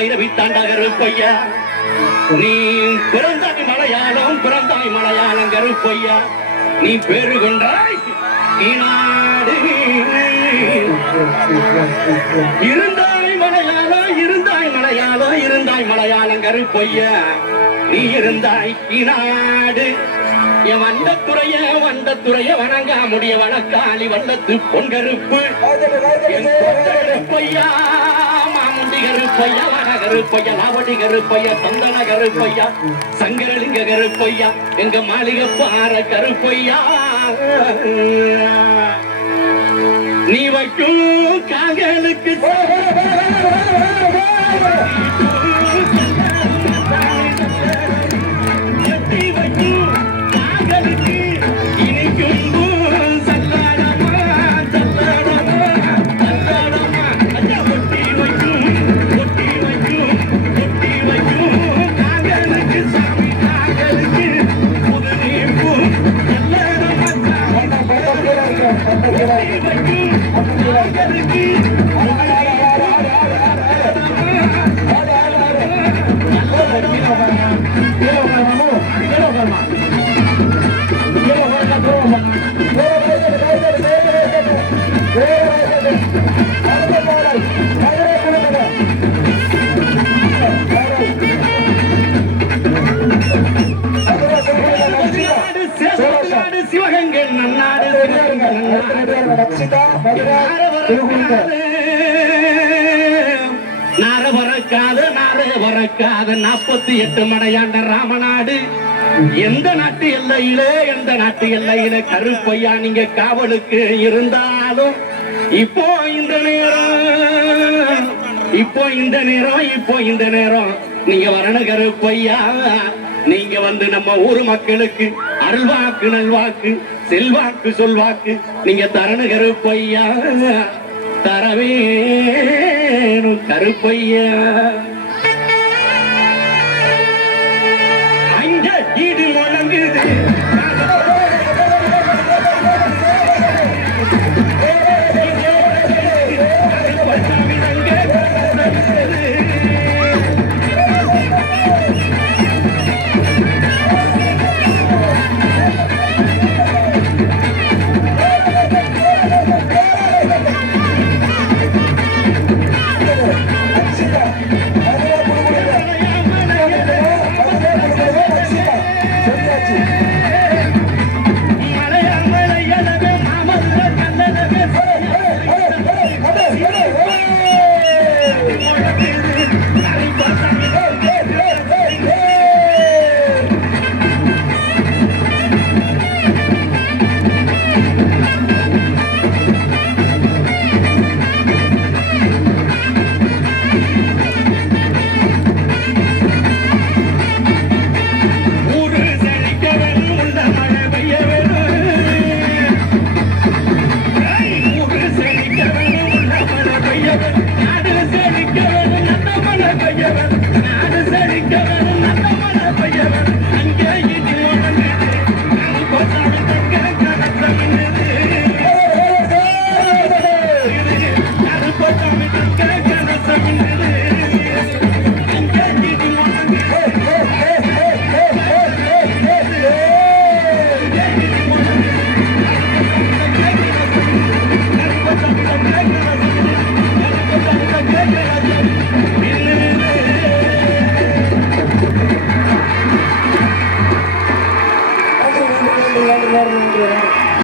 வைரவி தாண்டா கருப்பையா. நீ பிறந்தாய் மலையாளம் கருப்பையா. நீ பேரு கொண்டாய் நாடு. இருந்தாய் மலையாளம் கருப்பையா. நீ இருந்தாய் நாடு. என் வண்டத்துறைய வணங்கா முடிய வழக்காளி வல்லத்து பொன்கருப்பு கருப்பையா. மாமுண்டி கருப்பையா, கருப்பையா, லாவடி கருப்பையா, சந்தன கருப்பையா, சங்கரலிங்க கருப்பையா, எங்க மாளிகை பாற கருப்பையா. நீ வைக்கும் காகலுக்கு சிவகங்கை நன்னாடு. நார பறக்காத 48 மடையாண்ட ராமநாடு. எந்த நாட்டு எல்லையில கருப்பையா நீங்க காவலுக்கு இருந்தாலும் இப்போ இந்த நேரம் நீங்க வரணும் கருப்பையா. நீங்க வந்து நம்ம ஊர் மக்களுக்கு அருள்வாக்கு நல்வாக்கு செல்வாக்கு சொல்வாக்கு நீங்க தரணு கருப்பையா. தரவேணும் கருப்பையா. அங்க ஈடு முழங்குது Gracias.